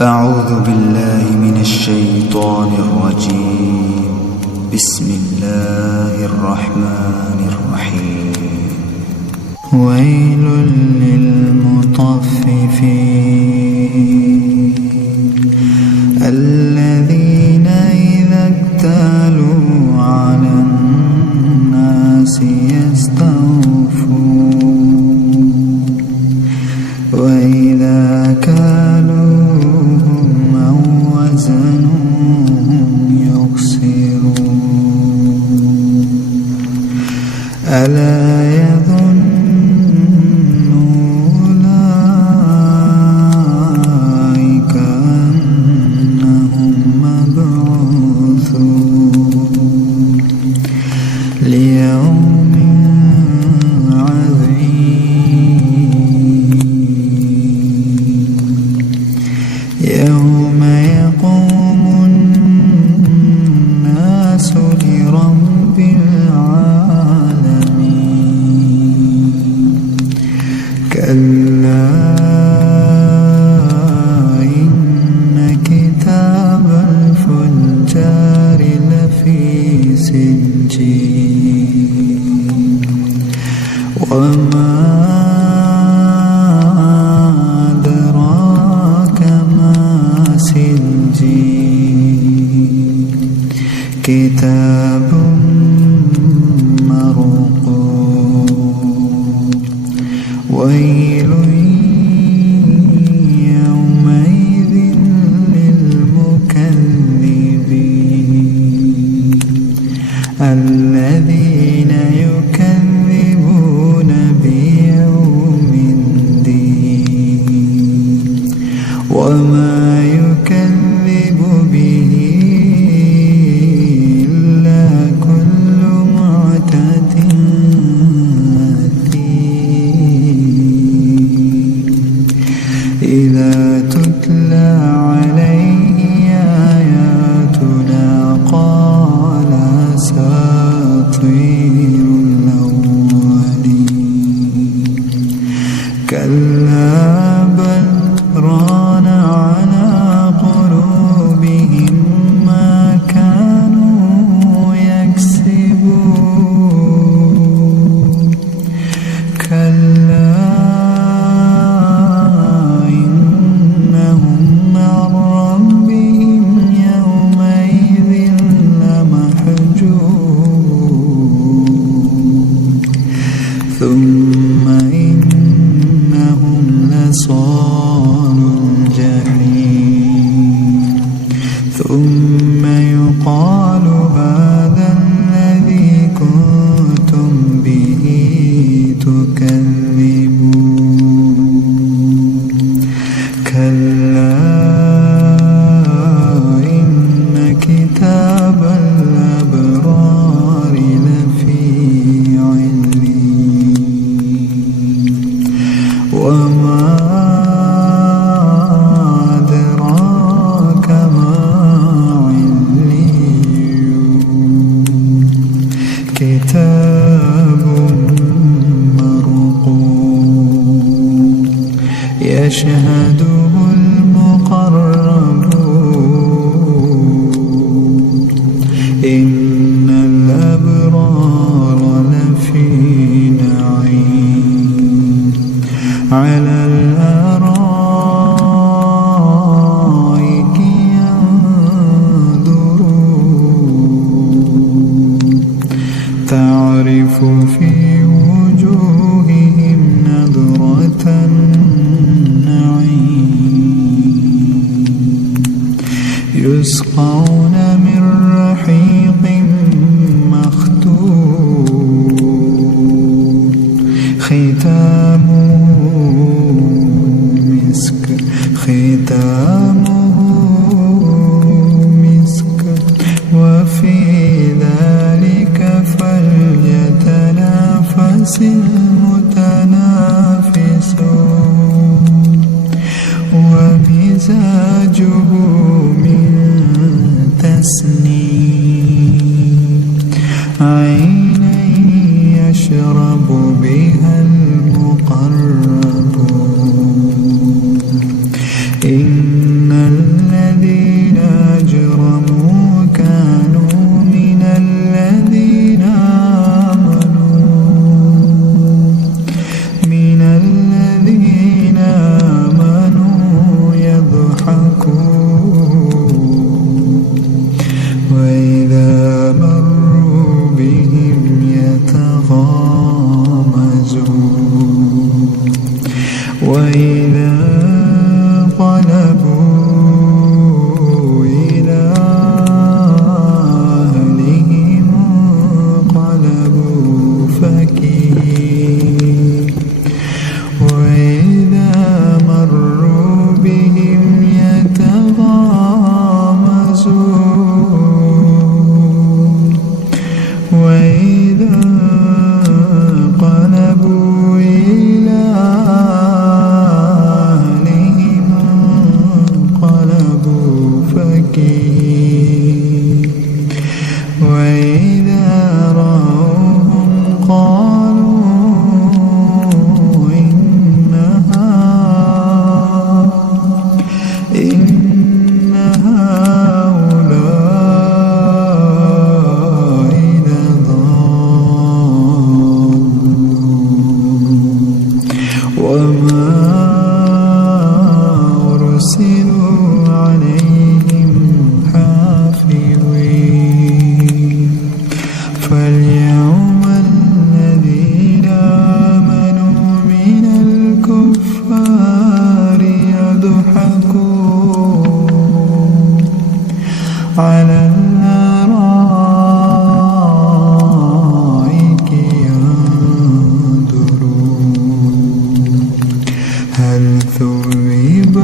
أعوذ بالله من الشيطان الرجيم. بسم الله الرحمن الرحيم. ويل للمطففين الذين إذا اكتالوا على الناس يستوفون وإذا كالوهم أو وزنوهم يخسرون ألا يظن أولئك أنهم مبعوثون ليوم يوم يقوم الناس لرب العالمين. كلا إن كتاب الفجار لفي سجين وما كتاب مرقوم. ويل يومئذ للمكذبين الذين يكذبون بيوم الدين وما يكذب به إذا تتلى عليه آياتنا قال أساطير الأولين. كلا بل ران على قلوبهم ما كانوا يكسبون. كلا ثم إنهم لصالو الجحيم. ثم يقال هذا الذي كنتم به تكذبون. كلا إن كتاب الأبرار لفي وما أدراك ما عليون. كتاب مرقوم يشهده المقربون. إن الأبرار لفي نعيم على الأرائك ينظرون تعرف في وجوههم نضرة النعيم. يسقون من رحيق مختوم ختامه مسك وفي ذلك فليتنافس المتنافسون. ومزاجه من تسنيم عينا يشرب بها المقربون. إن وإذا انقلبوا إلى أهلهم انقلبوا فكهين وإذا مروا بهم يتغامزون وإذا انقلبوا إلى أهلهم انقلبوا فكهين وإذا رأوهم قالوا إن هؤلاء لضالون وما أرسلوا عليهم حافظين فاليوم الذين آمنوا من الكفار يضحكون على الأرائك ينظرون هل ثوب